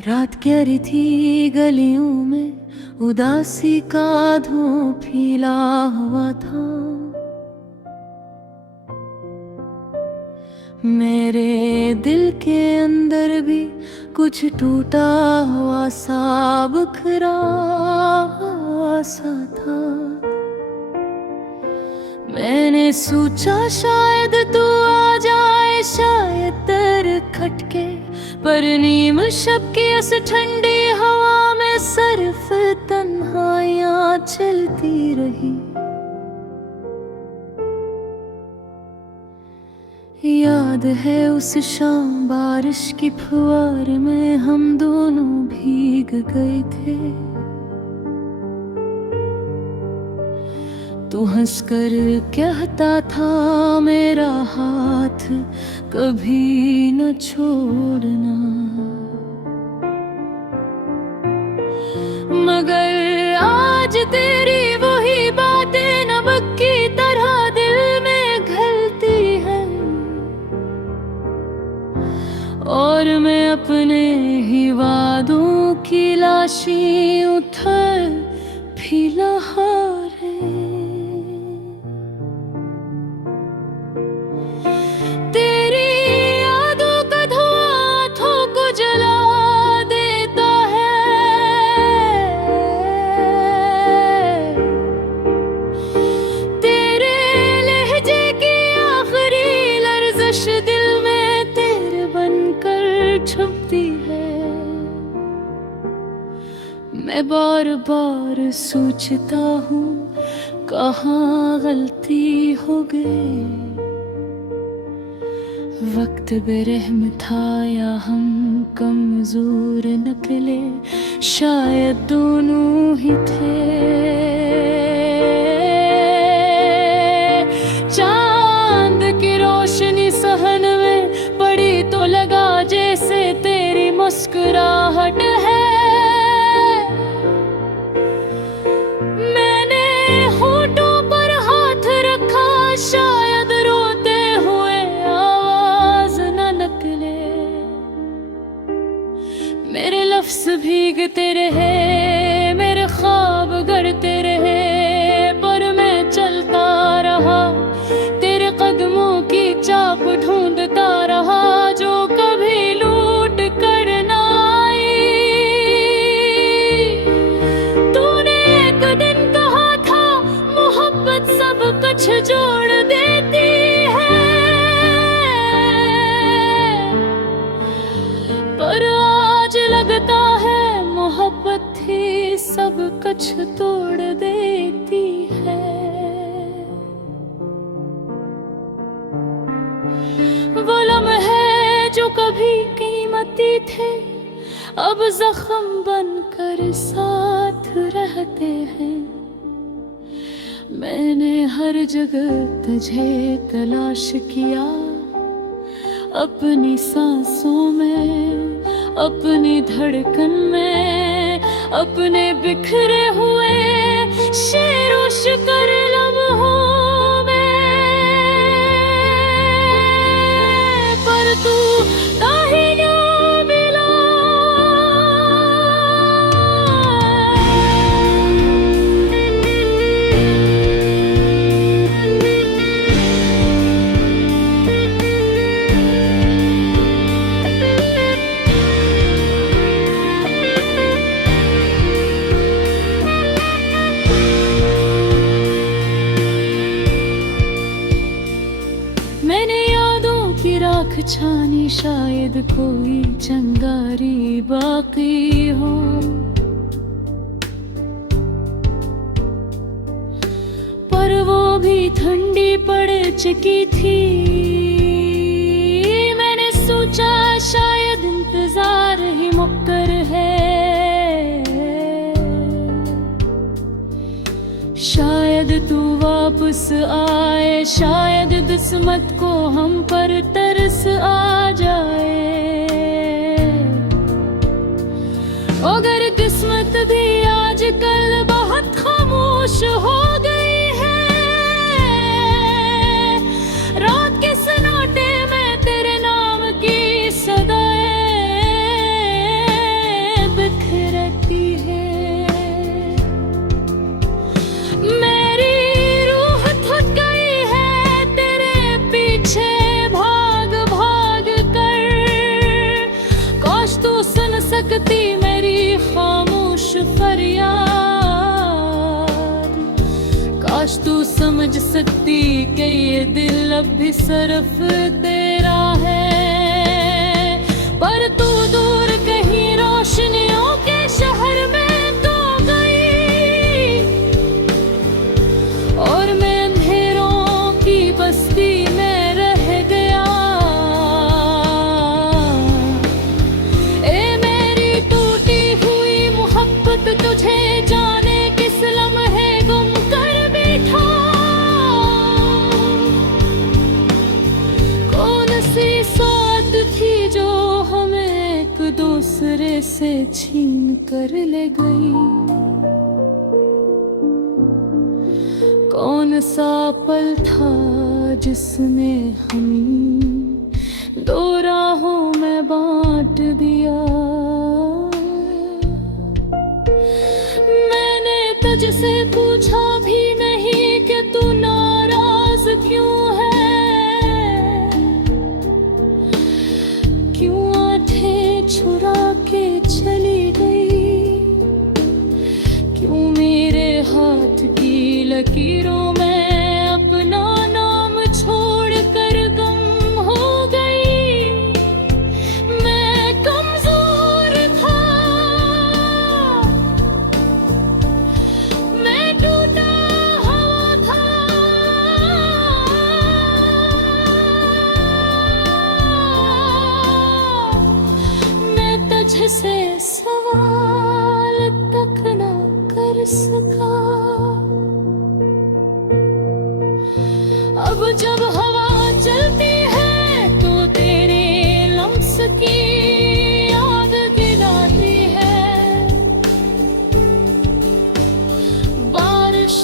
रात गहरी थी, गलियों में उदासी का धुआं फैला हुआ था। मेरे दिल के अंदर भी कुछ टूटा हुआ सा, बिखरा हुआ सा था। मैंने सोचा शायद तू आ जाए, शायद तेरे खटके पर नीम शब की इस ठंडी हवा में सिर्फ तन्हाइयां चलती रही। याद है उस शाम बारिश की फुहार में हम दोनों भीग गए थे। तू हंसकर कहता था मेरा हाथ कभी न छोड़ना, मगर आज तेरी वही बातें नमक की तरह दिल में घुलती हैं, और मैं अपने ही वादों की लाशी उठर भी लहारे। मैं बार बार सोचता हूँ कहाँ गलती हो गई। वक्त बेरहम था या हम कमजोर निकले, शायद दोनों ही थे। चांद की रोशनी सहन में पड़ी तो लगा जैसे तेरी मुस्कुराहट है। मेरे लफ्ज़ भीगते रहे, मेरे ख्वाब गढ़ते रहे, पर मैं चलता रहा, तेरे कदमों की चाप ढूंढता रहा जो कभी लूट कर ना आई। तूने एक दिन कहा था मोहब्बत सब कुछ जोड़ देती है, पर लगता है मोहब्बत ही सब कुछ तोड़ देती है। वो लम्हे जो कभी कीमती थे अब जख्म बनकर साथ रहते हैं। मैंने हर जगह तुझे तलाश किया, अपनी सांसों में, अपनी धड़कन में, अपने बिखरे हुए शेरों शिकर लम्हों में, पर तू कहीं ना मिला। राख छानी शायद कोई चंगारी बाकी हो, पर वो भी ठंडी पड़ चुकी थी। मैंने सोचा शायद इंतजार ही मुक्कर है, शायद तू वापस आए, शायद किस्मत को हम पर तरस आ जाए। अगर किस्मत भी आजकल बहुत खामोश खामोश हो गई है। रात के सन्नाटे में तेरे नाम की सदाएं बिखरती है। मेरी रूह थक गई है तेरे पीछे भाग भाग कर। काश तू सुन सकती मेरी खामोश फरियाद। काश तू समझ सकती कि ये दिल अब भी सिर्फ तेरा है। पर तू दूर कहीं रोशनियों के शहर में तो गई, और मैं अंधेरों की बस्ती में रह गया। ए मेरी टूटी हुई मोहब्बत तुझे जाने किस लम्हे गुम कर बैठा। कौन सी साथ थी जो हमें एक दूसरे से छीन कर ले गई। कौन सा पल था जिसने हमें दो राहों में बांट दिया। मैंने तुझसे पूछा भी नहीं कि तू नाराज क्यों है। क्यों आंखें छुरा के चली गई। क्यों मेरे हाथ की लकीरों में अपना नाम छोड़ कर गम हो गई। मैं कमजोर था, मैं टूटा हुआ था। मैं तुझसे सवाल तक ना कर सका। अब जब हवा चलती है तो तेरे लम्स की याद दिलाती है। बारिश